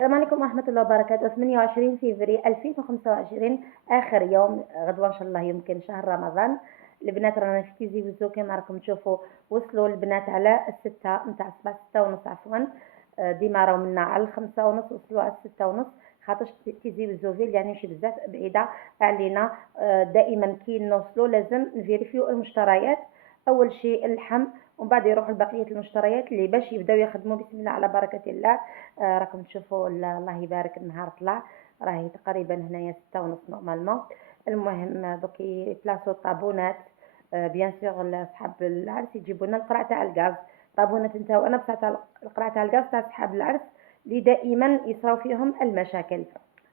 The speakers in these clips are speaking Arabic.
السلام عليكم ورحمة الله وبركاته. 28 فبراير 2025 آخر يوم، غدوة إن شاء الله يمكن شهر رمضان. البنات رانا في كيزي وزو كما راكم تشوفوا. وصلوا البنات على الستة نتاع الصباح، 6:30 عفوا. ديما راهو منا على 5:30، وصلوا على 6:30 خاطرش كيزي وزوفيل يعني ماشي بزاف بعيدة علينا. دائما كي نوصلوا لازم نفيريفيو المشتريات. أول شيء اللحم، ومن بعد يروحوا لبقية المشتريات اللي باش يبداو يخدموا بسم الله على بركة الله. راكم تشوفوا الله يبارك النهار طلع، راهي تقريبا هنايا 6:30 نورمالمون. المهم دوك يبلاصوا الطابونات. بيان سور صحاب العرس يجيبوا لنا القرعه تاع الغاز. طابونات نتاعو انا بصح تاع القرعه تاع الغاز تاع صحاب العرس اللي دائما يصراو فيهم المشاكل.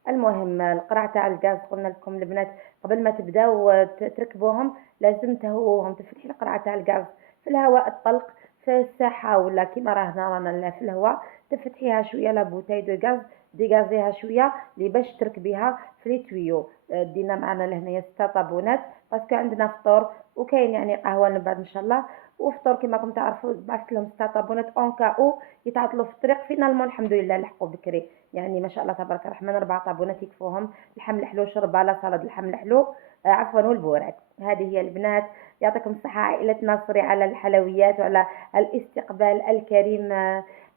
المهم القرعه تاع الغاز قلنا لكم البنات قبل ما تبداو تركبوهم لازم تهووهم. تفتحي القرعه تاع الغاز في الهواء الطلق في الساحه ولا كيما رانا في الهواء، تفتحيها شويه لا بوتاي دو غاز، ديغازيها شويه اللي باش تركبيها في لي تويو. دينا معنا لهنايا 6 طابونات باسكو عندنا فطور وكاين يعني قهوه من بعد ان شاء الله. وفطور كما راكم تعرفوا بعثت لهم 6 طابونات اون كاو يتعطلوا في الطريق. فينالمون الحمد لله لحقوا بكري، يعني ما شاء الله تبارك الرحمن. 4 طابونات يكفوهم اللحم الحلو، شربه لا صالاد اللحم الحلو، عفوا والبوراك. هذه هي البنات. يعطيكم الصحه عائله ناصري على الحلويات وعلى الاستقبال الكريم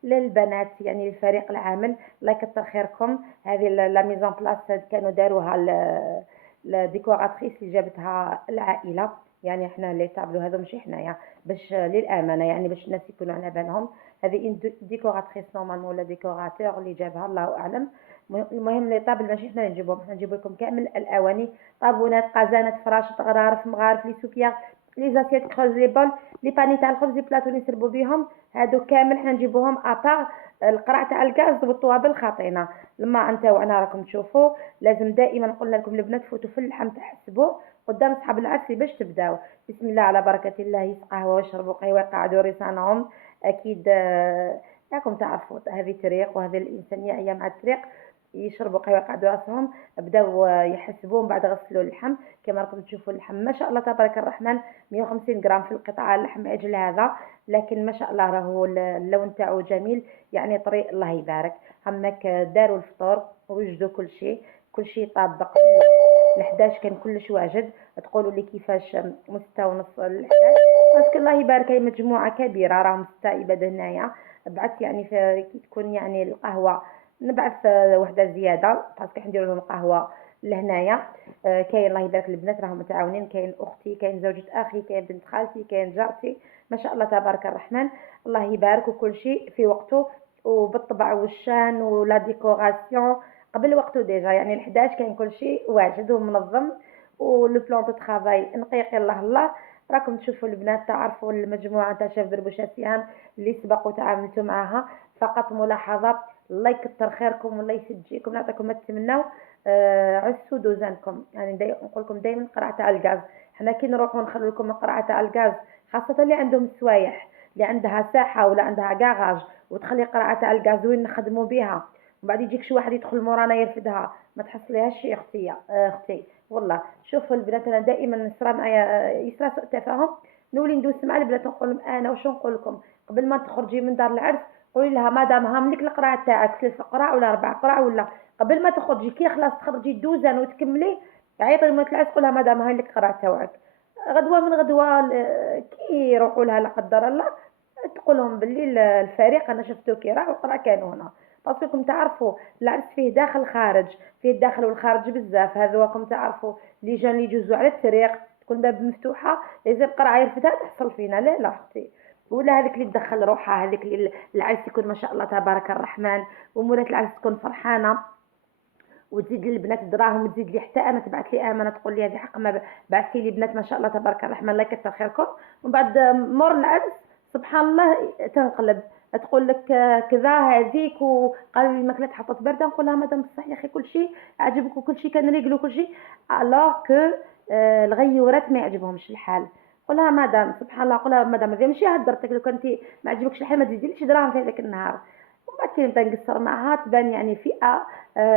للبنات، يعني الفريق العامل. الله يكثر خيركم. هذه لا ميزون بلاس كانوا داروها الديكوراتريس اللي جابتها العائله، يعني احنا اللي تابلو هذا ماشي حنايا، باش للامانه يعني باش الناس يكونوا على بالهم. هذه ديكوراتريس نورمالمون ولا ديكوراتور اللي جابها الله اعلم. المهم لي طابل ماشي حنا اللي نجيبوهم، حنا نجيب لكم كامل الاواني، طابونات، قزانات، فراشط، غرارف، مغارف، لي سوكيا، لي زاسيت كروز، لي بول، لي باني تاع الخبز، لي بلاطو اللي نسربوا بيهم. هادو كامل حنا نجيبوهم ابار القرع تاع الغاز والطوابل خاطينا. لما نتاوعنا راكم تشوفوا لازم دائما قلنا لكم البنات فوتوا في اللحم تحسبوا قدام صحاب العرس باش تبداو. بسم الله على بركه الله. يسقهوا ويشربوا قهوه يقعدوا ريسانهم. اكيد راكم تعرفوا هذه الطريق وهذه الانسانيه هي مع الطريق. يشربوا قهوه يقعدوا راسهم، بداو يحسبوا من بعد غسلوا اللحم. كما راكم تشوفوا اللحم ما شاء الله تبارك الرحمن 150 غرام في القطعه اللحم عجل هذا، لكن ما شاء الله راهو اللون تاعو جميل يعني طريق الله يبارك. همك داروا الفطور ووجدوا كل شيء طابق. ل 11 كان كلش واجد. تقولوا لي كيفاش من 6:30 ل 11؟ باسكو الله يبارك هي مجموعه كبيره راهم 6 عباد هنايا. بعثت يعني في كي تكون يعني القهوه نبعث وحده زياده باسكو حنديروا لهم قهوه لهنايا. كاين الله يبارك البنات راهم متعاونين، كاين اختي، كاين زوجة اخي، كاين بنت خالتي، كاين جارتي، ما شاء الله تبارك الرحمن. الله يبارك وكل شيء في وقته وبالطبع والشان ولا ديكوراسيون قبل وقته ديجا. يعني ال 11 كان كل شيء واجد ومنظم ولو بلان دو ترافاي نقيق. الله الله. راكم تشوفوا البنات تعرفوا المجموعه تاع شاف دربوشاتيان اللي سبق وتعاملتوا معها. فقط ملاحظه، الله يكثر خيركم والله يسجيكم نعطيكم ما تتمنوا. عسوا دوزانكم، يعني نقول لكم دائما القرعه تاع الغاز. حنا كي نروحوا نخلو لكم القرعه تاع الغاز خاصه اللي عندهم سوايح اللي عندها ساحه ولا عندها كراج وتخلي قرعه تاع الغاز وين نخدموا بها، ومن بعد يجيك شي واحد يدخل مورانا يرفدها، ما تحصليهاش يا اختي. اختي والله شوفوا البنات انا دائما نصرى معايا يصرى سوء تفاهم، نولي ندوس مع البنات نقول لهم انا واش نقول لكم قبل ما تخرجي من دار العرس قولي لها مادام هاملك القرعه تاعك 3 قرع ولا 4 قرع، ولا قبل ما تخرجي كي خلاص تخرجي دوزان وتكملي عيطي لمرات العرس قولها مادام هاي لك القرعه تاعك. غدوه من غدوه كي يروحوا لها لا قدر الله تقول لهم باللي الفريق انا شفتو كي راح وقرا كانوا هنا. باسكو راكم تعرفوا العرس فيه داخل خارج، فيه الداخل والخارج بزاف. هذا راكم تعرفوا لي جان اللي يجوزوا على الطريق تكون باب مفتوحه لازم قرعه يرفدها تحصل فينا. لا لا اختي، ولا هذيك اللي تدخل روحها، هذيك اللي العرس يكون ما شاء الله تبارك الرحمن ومولات العرس تكون فرحانه وتزيد لي البنات دراهم وتزيد لي حتى انا تبعث لي امانه تقول لي هذه حق ما بعثتي لي بنات ما شاء الله تبارك الرحمن الله يكثر خيركم. ومن بعد مور العرس سبحان الله تنقلب تقول لك كذا هذيك وقالوا لي الماكله تحطت بارده، نقول لها مادام بصح يا اخي كل شيء عجبك وكل شيء كان ريقل وكل شيء الوغ كو الغيورات ما يعجبهمش الحال. قولها مادام سبحان الله، قولها مادام هذه ماشي هدرتك لو كنتي ما عجبكش الحال ما تزيديليش دراهم في هذاك النهار. وبعد كي نبدا نقصر معها تبان يعني فئه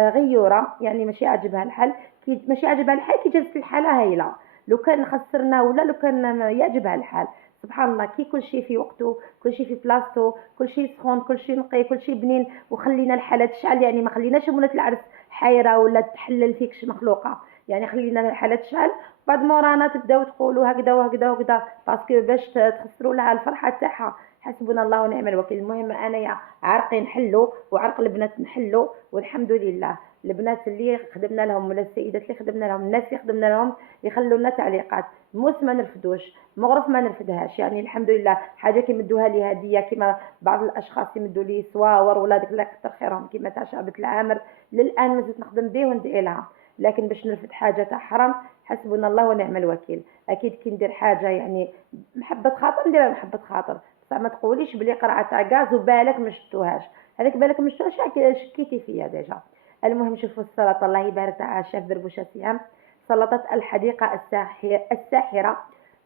غيوره يعني ماشي عاجبها الحال. كي ماشي عاجبها الحال كي جازت الحاله هايله، لو كان خسرنا ولا لو كان يعجبها الحال سبحان الله كي كل شيء في وقته، كل شيء في بلاصتو، كل شيء سخون، كل شيء نقي، كل شيء بنين، وخلينا الحاله تشعل، يعني ما خليناش مولات العرس حايره ولا تحلل فيكش مخلوقه، يعني خلينا الحاله تشعل. بعد مورانا تبداو تقولوا هكذا وهكذا وهكذا، باسكو باش تخسروا لها الفرحه تاعها. حسبنا الله ونعم الوكيل. المهم انايا عرقي نحلو وعرق البنات نحلو، والحمد لله. البنات اللي خدمنا لهم ولا السيدات اللي خدمنا لهم، الناس اللي خدمنا لهم يخلوا لنا تعليقات. موس ما نرفدوش، مغرف ما نرفدهاش، يعني الحمد لله. حاجه كيمدوها لي هديه، كما بعض الاشخاص يمدوا لي صواور ولا داك الله يكثر خيرهم، كما تاع شعبة العامر، للان مازلت نخدم به وندعي لها. لكن باش نرفد حاجه تاع حرام، حسبنا الله ونعم الوكيل. اكيد كي ندير حاجه يعني محبه خاطر نديرها محبه خاطر، بصح ما تقوليش بلي قرعه تاع غاز وبالك ما شفتوهاش، هذاك بالك ما شفتوهاش شكيتي فيا ديجا. المهم شوفوا السلطه الله يبارك تاع شيف بربوشه سهام، سلطه الحديقه الساحره.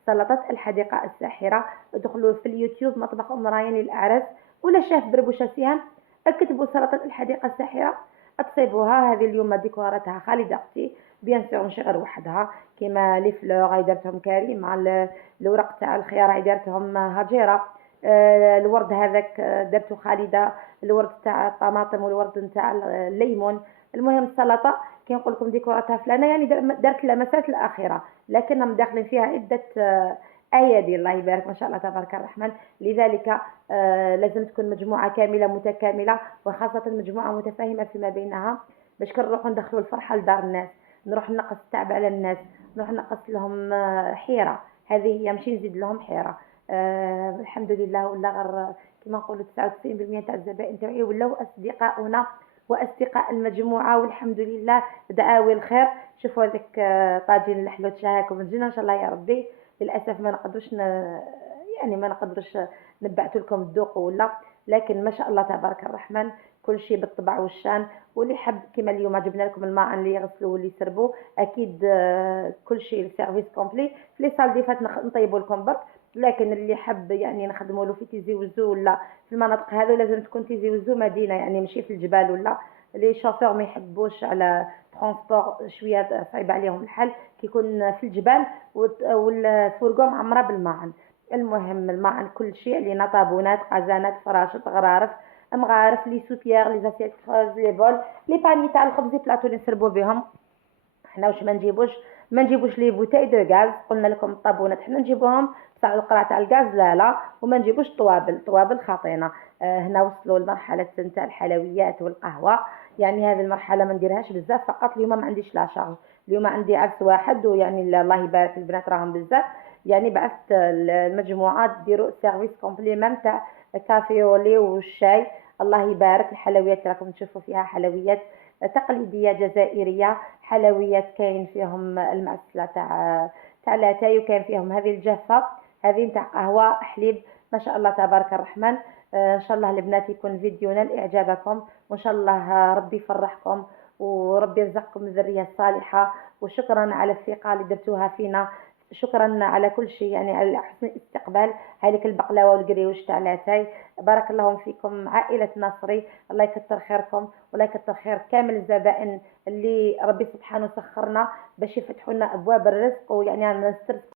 سلطه الحديقه الساحره. ادخلوا في اليوتيوب مطبخ ام راين الاعرس ولا شيف بربوشه سهام، اكتبوا سلطه الحديقه الساحره، اتصيبوها. هذه اليوم ديكوراتها خالده اختي، بيان سور ماشي غير وحدها، كيما لي فلور هاي درتهم كريم، مع الورق تاع الخيار هاي درتهم هجيره. الورد هذاك درتو خالده، الورد تاع الطماطم والورد تاع الليمون. المهم السلطه كي نقول لكم ديكوراتها فلانه، يعني درت اللمسات الاخيره، لكنهم داخلين فيها عده ايادي الله يبارك ما شاء الله تبارك الرحمن. لذلك لازم تكون مجموعه كامله متكامله، وخاصه مجموعه متفاهمه فيما بينها، باش كنروحوا ندخلوا الفرحه لدار الناس، نروح نقص التعب على الناس، نروح نقص لهم حيره. هذه هي، ماشي نزيد لهم حيره. الحمد لله. ولا غير كما نقولوا 99% تاع الزبائن تاعي ولاو اصدقاؤنا واصدقاء المجموعه، والحمد لله. دعاوي الخير. شوفوا هذاك طاجين الحلوت شهاكم الجنه ان شاء الله يا ربي. للاسف ما نقدرش يعني ما نقدرش نبعث لكم الذوق ولا، لكن ما شاء الله تبارك الرحمن كل شيء بالطبع والشان. واللي حب كما اليوم جبنا لكم الماء اللي يغسلوا واللي يسربوا، اكيد كل شيء السيرفيس كومبلي. في لي صال دي فات نطيبوا لكم برك، لكن اللي حب يعني نخدموا له في تيزي وزو ولا في المناطق هذو، لازم تكون تيزي وزو مدينه، يعني ماشي في الجبال ولا. لي شوفور ما يحبوش على ترونسبور شويه صعيب عليهم الحال كي يكون في الجبال، والفرقه معمره بالماعن. المهم الماعن كل شيء، لينا طابونات قزانات فراشات غرارف مغارف لي سوبيير لي زاسيت كروز لي بول لي باني تاع الخبز بلاطو اللي نسربوا بهم. حنا واش ما نجيبوش لي بوتاي دو غاز، قلنا لكم الطابونات حنا نجيبوهم، بصح القرعه تاع الغاز لا. وما نجيبوش طوابل خاطينا. هنا وصلوا لمرحله نتاع الحلويات والقهوه، يعني هذه المرحله ما نديرهاش بزاف، فقط اليوم ما عنديش لا شارج. اليوم عندي عرس واحد، ويعني الله يبارك البنات راهم بزاف، يعني بعثت المجموعات ديروا سيرفيس كومبليمنت تاع كافيولي والشاي. الله يبارك. الحلويات راكم تشوفوا فيها حلويات تقليديه جزائريه، حلويات كاين فيهم المعسله تاع لاتاي، وكاين فيهم هذه الجافه، هذه نتاع قهوه حليب. ما شاء الله تبارك الرحمن. ان شاء الله البنات يكون فيديونا لاعجابكم، وان شاء الله ربي يفرحكم وربي يرزقكم الذريه الصالحه. وشكرا على الثقه اللي درتوها فينا، شكرا على كل شيء، يعني على حسن الاستقبال. هذيك البقلاوه والقريوش تاع لاتاي، بارك الله فيكم عائله نصري. الله يكثر خيركم، والله يكثر خير كامل الزبائن اللي ربي سبحانه سخرنا باش يفتحوا لنا ابواب الرزق، ويعني نسترزق